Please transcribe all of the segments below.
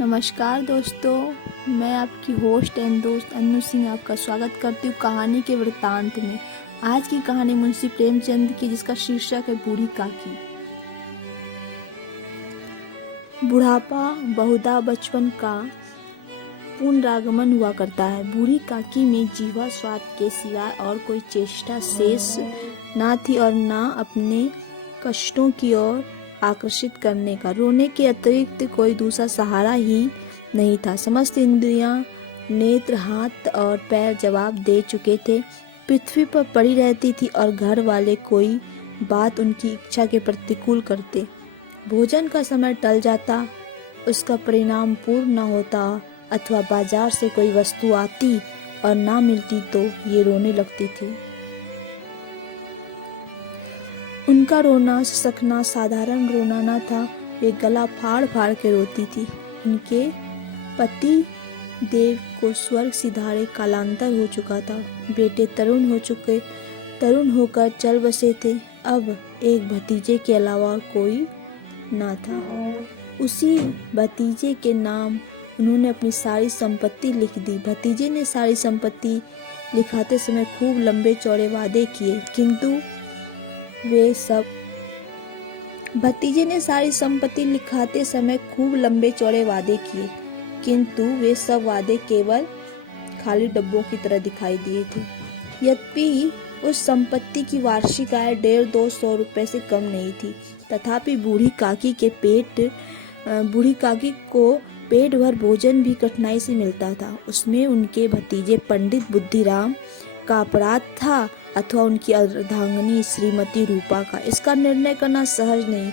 नमस्कार दोस्तों, मैं आपकी होस्ट एंड दोस्त अन्नू सिंह आपका स्वागत करती हूँ कहानी के वृत्तांत में। आज की कहानी मुंशी प्रेमचंद की, जिसका शीर्षक है बूढ़ी काकी। बुढ़ापा बहुधा बचपन का पुनरागमन हुआ करता है। बूढ़ी काकी में जीवा स्वाद के सिवाय और कोई चेष्टा शेष ना थी और ना अपने कष्टों की ओर आकर्षित करने का। रोने के अतिरिक्त कोई दूसरा सहारा ही नहीं था। समस्त इंद्रियां, नेत्र, हाथ और पैर जवाब दे चुके थे। पृथ्वी पर पड़ी रहती थी और घर वाले कोई बात उनकी इच्छा के प्रतिकूल करते। भोजन का समय टल जाता, उसका परिणाम पूर्ण न होता अथवा बाजार से कोई वस्तु आती और ना मिलती तो ये रोने लगती थी। उनका रोना सखना साधारण रोना न था, वे गला फाड़ फाड़ के रोती थी। उनके पति देव को स्वर्ग सिधारे कालांतर हो चुका था। बेटे तरुण होकर चल बसे थे। अब एक भतीजे के अलावा और कोई ना था। उसी भतीजे के नाम उन्होंने अपनी सारी संपत्ति लिख दी। भतीजे ने सारी संपत्ति लिखाते समय खूब लंबे चौड़े वादे किए, किंतु वे सब वादे केवल खाली डब्बों की तरह दिखाई दिए थे। यद्यपि उस संपत्ति की वार्षिक आय 150-200 रुपए से कम नहीं थी, तथापि बूढ़ी काकी को पेट भर भोजन भी कठिनाई से मिलता था। उसमें उनके भतीजे पंडित बुद्धिराम का अपराध था अथवा उनकी अर्धांगिनी श्रीमती रूपा का, इसका निर्णय करना सहज नहीं।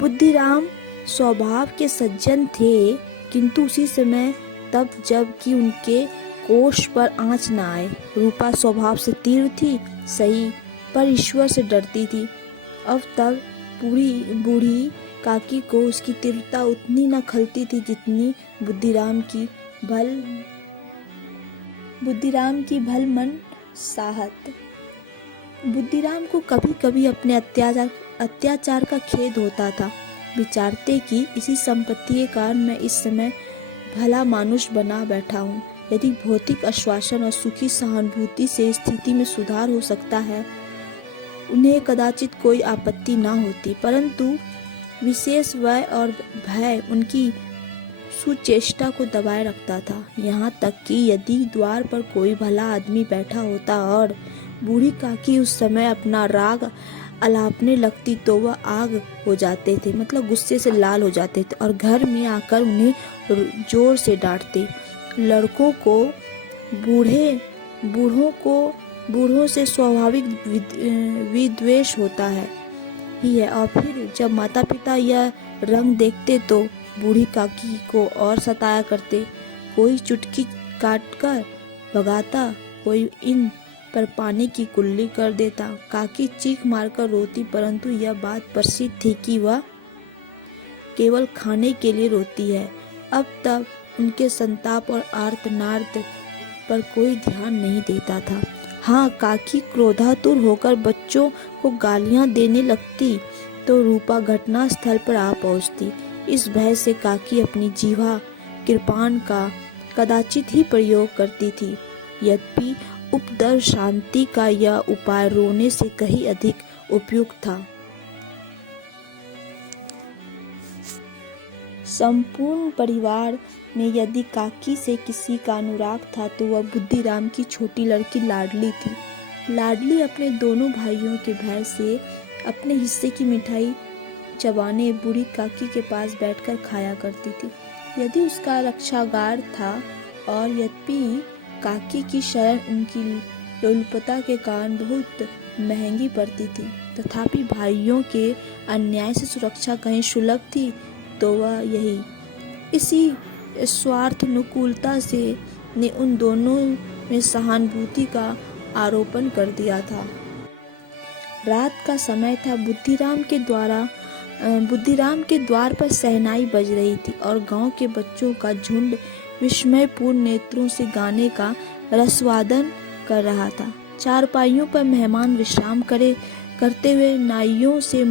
बुद्धिराम स्वभाव के सज्जन थे, किंतु उसी समय तब जब कि उनके कोष पर आंच न आए। रूपा स्वभाव से तीव्र थी, सही, पर ईश्वर से डरती थी। अब तक बूढ़ी काकी को उसकी तीव्रता उतनी न खलती थी जितनी बुद्धिराम की भल मन साहत। बुद्धिराम को कभी कभी अपने अत्याचार का खेद होता था। विचारते कि इसी संपत्ति के कारण मैं इस समय भला मानुष बना बैठा हूँ। यदि भौतिक आश्वासन और सुखी सहानुभूति से स्थिति में सुधार हो सकता है, उन्हें कदाचित कोई आपत्ति ना होती, परंतु विशेष वय और भय उनकी सुचेष्टा को दबाए रखता था। यहाँ तक कि यदि द्वार पर कोई भला आदमी बैठा होता और बूढ़ी काकी उस समय अपना राग अलापने लगती तो वह आग हो जाते थे, मतलब गुस्से से लाल हो जाते थे और घर में आकर उन्हें जोर से डांटते। लड़कों को बूढ़ों से स्वाभाविक विद्वेष होता है और फिर जब माता पिता यह रंग देखते तो बूढ़ी काकी को और सताया करते। कोई चुटकी काटकर भगाता, कोई इन पर पानी की कुल्ली कर देता। काकी चीख मारकर रोती, परंतु यह बात प्रसिद्ध थी कि वह केवल खाने के लिए रोती है। अब तक उनके संताप और आर्तनाद पर कोई ध्यान नहीं देता था। हाँ, काकी क्रोधातुर होकर बच्चों को गालियां देने लगती तो रूपा घटना स्थल पर आ पहुंचती। इस भय से काकी अपनी जीवा कृपाण का कदाचित ही प्रयोग करती थी। यद्यपि उपद्रव शांति का यह उपाय रोने से कहीं अधिक उपयुक्त था। संपूर्ण परिवार में यदि काकी से किसी का अनुराग था तो वह बुद्धिराम की छोटी लड़की लाडली थी। लाडली अपने दोनों भाइयों के भय से अपने हिस्से की मिठाई चबाने बूढ़ी काकी के पास बैठकर खाया करती थी। यदि उसका रक्षागार था और यद्यपि काकी की शरण उनकी लोलुपता के कारण बहुत महंगी पड़ती थी, तथापि भाइयों के अन्याय से सुरक्षा कहीं सुलभ थी तो वह यही। इसी स्वार्थानुकूलता से ने उन दोनों में सहानुभूति का आरोपण कर दिया था। रात का समय था। बुद्धिराम के द्वार पर शहनाई बज रही थी और गांव के बच्चों का झुंड विस्मयपूर्ण नेत्रों से गाने का रसवादन कर रहा था। चारपाइयों पर मेहमान विश्राम करते हुए नाइयों से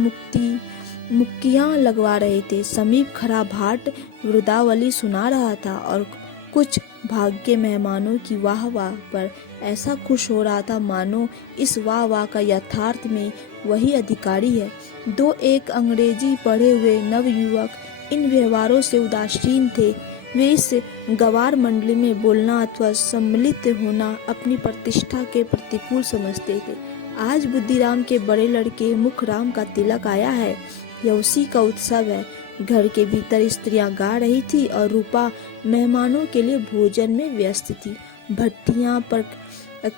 मुक्कियां लगवा रहे थे। समीप खड़ा भाट वृद्धावली सुना रहा था और कुछ भाग्य मेहमानों की वाह वाह पर ऐसा खुश हो रहा था मानो इस वाह वाह का यथार्थ में वही अधिकारी है। दो एक अंग्रेजी पढ़े हुए नवयुवक इन व्यवहारों से उदासीन थे। वे इस गवार मंडली में बोलना अथवा सम्मिलित होना अपनी प्रतिष्ठा के प्रतिकूल समझते थे। आज बुद्धिराम के बड़े लड़के मुखराम का तिलक आया है, यह उसी का उत्सव है। घर के भीतर स्त्रियां गा रही थी और रूपा मेहमानों के लिए भोजन में व्यस्त थी। भट्टियां पर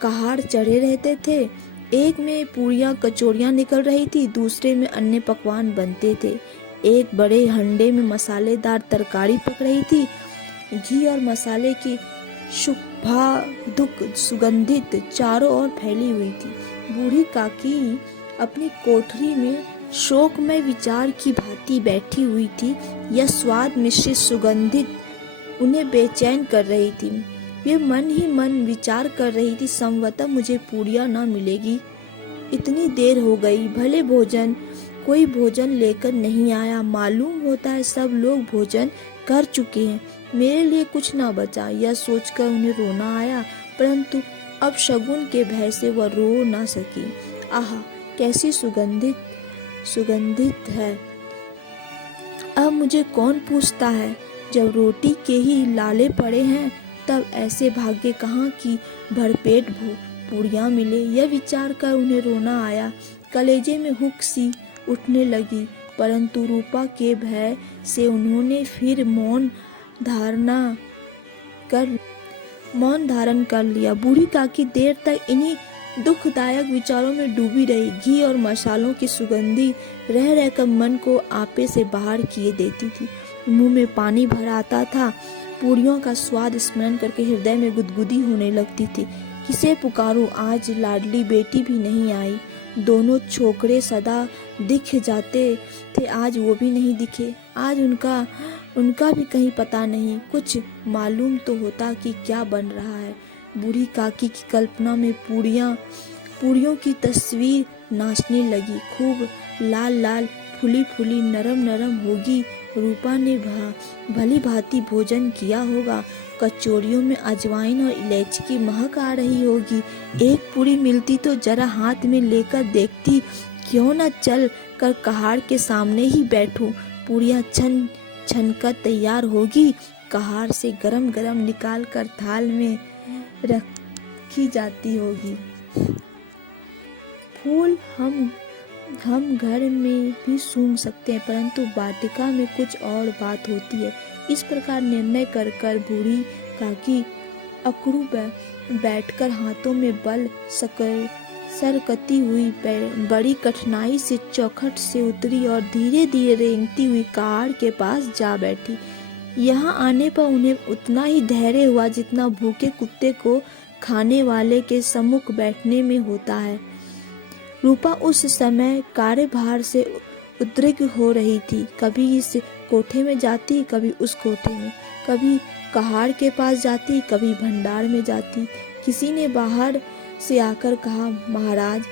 कहार चढ़े रहते थे। एक में पूरियां कचौड़ियां निकल रही थी, दूसरे में अन्य पकवान बनते थे। एक बड़े हंडे में मसालेदार तरकारी पक रही थी। घी और मसाले की शुभादुक सुगंधित चारों ओर फैली हुई थी। बूढ़ी काकी अपनी कोठरी में शोकमय विचार की भांति बैठी हुई थी। यह स्वाद मिश्रित सुगंधित उन्हें बेचैन कर रही थी। वे मन ही मन विचार कर रही थी, संभवतः मुझे पूरियां न मिलेगी। इतनी देर हो गई, भले कोई भोजन लेकर नहीं आया। मालूम होता है सब लोग भोजन कर चुके हैं, मेरे लिए कुछ न बचा। यह सोचकर उन्हें रोना आया, परंतु अब शगुन के भय से वह रो न सकी। आह, कैसी सुगंधित है। अब मुझे कौन पूछता है, जब रोटी के ही लाले पड़े हैं तब ऐसे भाग्य कहाँ की भरपेट पूरियां मिले। यह विचार कर उन्हें रोना आया। कलेजे में हुक सी उठने लगी, परंतु रूपा के भय से उन्होंने फिर मौन धारण कर लिया। बूढ़ी काकी देर तक इन्हीं दुखदायक विचारों में डूबी रही। घी और मसालों की सुगंधी रह रहकर मन को आपे से बाहर किए देती थी। मुंह में पानी भर आता था। पूरियों का स्वाद स्मरण करके हृदय में गुदगुदी होने लगती थी। किसे पुकारूं, आज लाडली बेटी भी नहीं आई। दोनों छोकरे सदा दिख जाते थे, आज वो भी नहीं दिखे। आज उनका भी कहीं पता नहीं। कुछ मालूम तो होता कि क्या बन रहा है। बूढ़ी काकी की कल्पना में पूरियों की तस्वीर नाचने लगी। खूब लाल लाल फूली फूली नरम नरम होगी। रूपा ने भली भांति भोजन किया होगा। कचौड़ियों में अजवाइन और इलायची की महक आ रही होगी। एक पूरी मिलती तो जरा हाथ में लेकर देखती, क्यों न चल कर कहाड़ के सामने ही बैठूं। पूरियां छन कर तैयार होगी। कहाड़ से गरम गरम निकाल कर थाल में रखी जाती होगी। फूल हम घर में भी सूंघ सकते हैं, परंतु वाटिका में कुछ और बात होती है। इस प्रकार निर्णय कर बूढ़ी काकी अकड़ू बैठकर हाथों में बल सरकती हुई बड़ी कठिनाई से चौखट से उतरी और धीरे धीरे रेंगती हुई कहाड़ के पास जा बैठी। यहाँ आने पर उन्हें उतना ही धैर्य हुआ जितना भूखे कुत्ते को खाने वाले के सम्मुख बैठने में होता है। रूपा उस समय कार्यभार से उद्विग्न हो रही थी। कभी इस कोठे में जाती, कभी उस कोठे में, कभी कहाड़ के पास जाती, कभी भंडार में जाती। किसी ने बाहर से आकर कहा, महाराज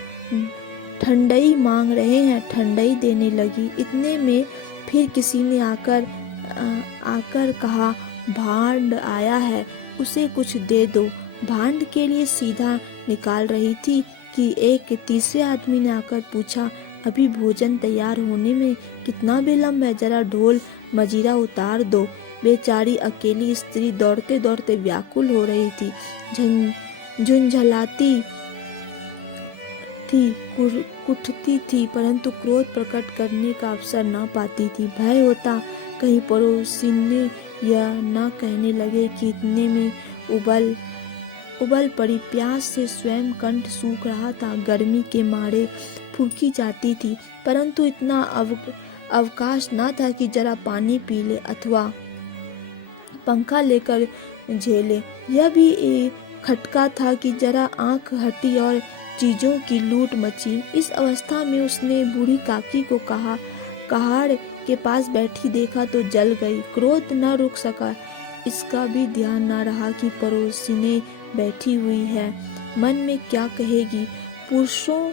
ठंडई मांग रहे हैं। ठंडई देने लगी। इतने में फिर किसी ने आकर कहा, भांड आया है, उसे कुछ दे दो। भांड के लिए सीधा निकाल रही थी कि एक तीसरे आदमी ने आकर पूछा, अभी भोजन तैयार होने में कितना विलंब है, जरा ढोल मजीरा उतार दो। बेचारी अकेली स्त्री दौड़ते दौड़ते व्याकुल हो रही थी। झुंझलाती थी, कुटती थी, परंतु क्रोध प्रकट करने का अवसर न पाती थी। भय होता कहीं पड़ोसिने यह न कहने लगे कि इतने में उबल पड़ी। प्यास से स्वयं कंठ सूख रहा था। गर्मी के मारे फूंकी जाती थी, परंतु इतना अवकाश न था कि जरा पानी पी ले अथवा पंखा लेकर झेले। यह भी खटका था कि जरा आंख हटी और चीजों की लूट मची। इस अवस्था में उसने बूढ़ी काकी को कहाड़ के पास बैठी देखा तो जल गई। क्रोध न रुक सका। इसका भी ध्यान न रहा कि पड़ोसिने बैठी हुई है, मन में क्या कहेगी। पुरुषों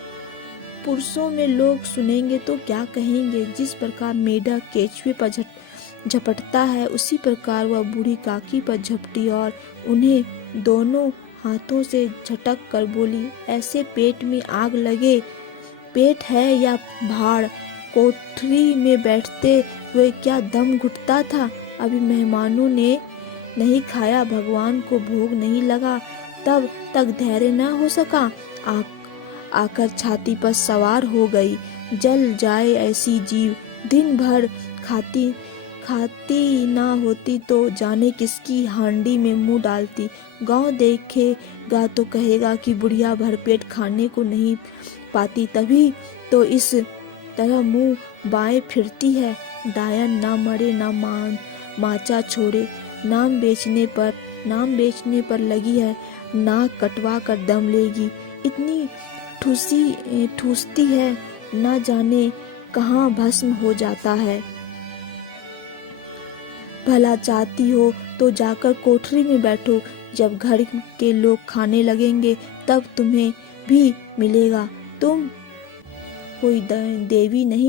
पुरुषों में लोग सुनेंगे तो क्या कहेंगे। जिस प्रकार मेढक केचुए पर झपटता है, उसी प्रकार वह बूढ़ी काकी पर झपटी और उन्हें दोनों हाथों से झटक कर बोली, ऐसे पेट में आग लगे। पेट है या भाड़, कोठरी में बैठते हुए क्या दम घुटता था। अभी मेहमानों ने नहीं खाया, भगवान को भोग नहीं लगा, तब तक धैर्य न हो सका। आकर छाती पर सवार हो गई। जल जाए ऐसी जीव, दिन भर खाती ना होती तो जाने किसकी हांडी में मुंह डालती। गांव देखेगा तो कहेगा कि बुढ़िया भरपेट खाने को नहीं पाती, तभी तो इस तरह मुंह बाएं फिरती है। डायन ना मरे ना माचा छोड़े, नाम बेचने पर लगी है, नाक कटवा कर दम लेगी। इतनी ठूसती है, ना जाने कहाँ भस्म हो जाता है। भला चाहती हो तो जाकर कोठरी में बैठो, जब घर के लोग खाने लगेंगे तब तुम्हें भी मिलेगा। तुम कोई देवी नहीं।